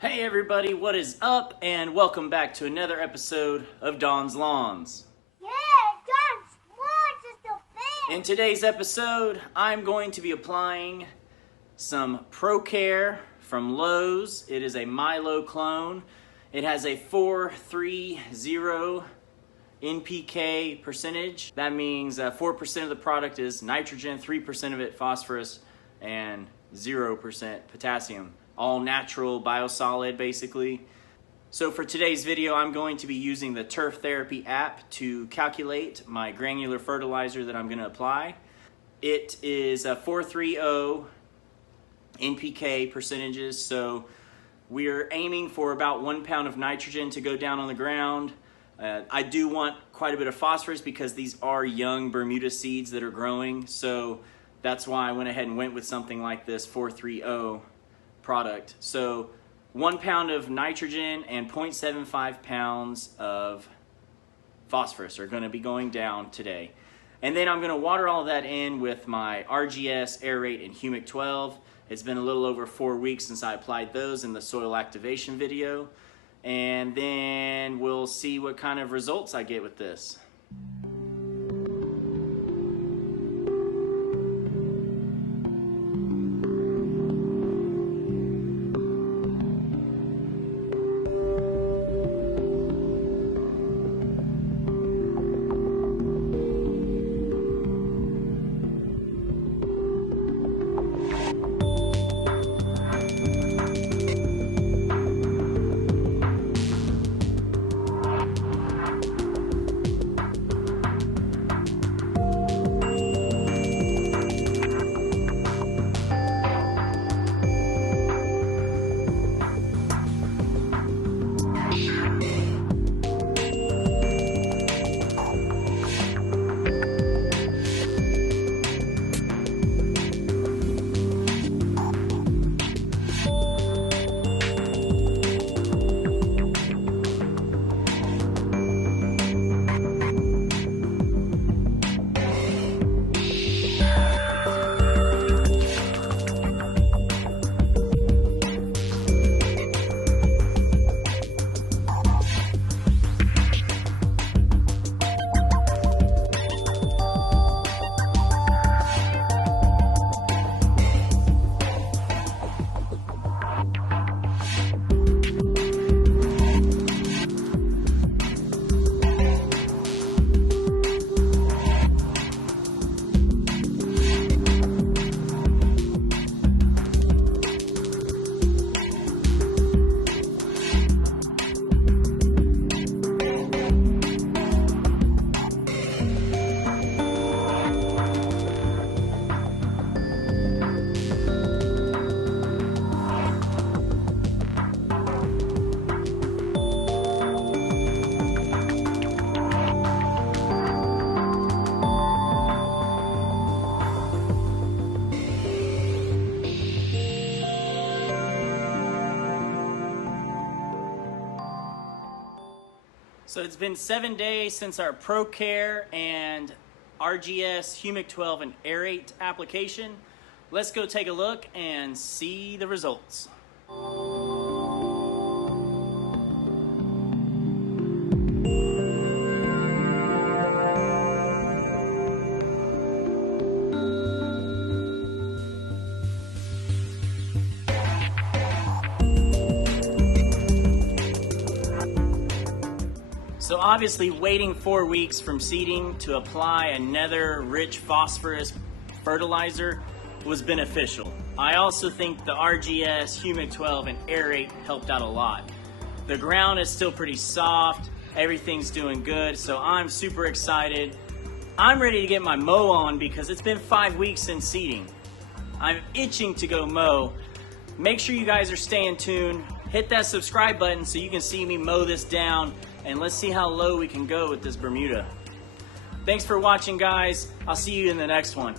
Hey everybody, what is up? And welcome back to another episode of Don's Lawns. Yeah, Don's Lawns is the best! In today's episode, I'm going to be applying some ProCare from Lowe's. It is a Milo clone. It has a 430 NPK percentage. That means 4% of the product is nitrogen, 3% of it phosphorus, and 0% potassium. All natural biosolid basically. So for today's video, I'm going to be using the Turf Therapy app to calculate my granular fertilizer that I'm going to apply. It is a 430 NPK percentages, so we're aiming for about 1 pound of nitrogen to go down on the ground. I do want quite a bit of phosphorus because these are young Bermuda seeds that are growing, so that's why I went ahead and went with something like this 430 product. So 1 pound of nitrogen and 0.75 pounds of phosphorus are going to be going down today. And then I'm going to water all that in with my RGS, Aerate, and Humic 12. It's been a little over 4 weeks since I applied those in the soil activation video. And then we'll see what kind of results I get with this. So it's been 7 days since our ProCare and RGS, Humic 12, and Aerate application. Let's go take a look and see the results. So obviously waiting 4 weeks from seeding to apply another rich phosphorus fertilizer was beneficial. I also think the RGS, Humic 12, and Aerate helped out a lot. The ground is still pretty soft, everything's doing good, so I'm super excited. I'm ready to get my mow on because it's been 5 weeks since seeding. I'm itching to go mow. Make sure you guys are staying tuned. Hit that subscribe button so you can see me mow this down, and let's see how low we can go with this Bermuda. Thanks for watching, guys. I'll see you in the next one.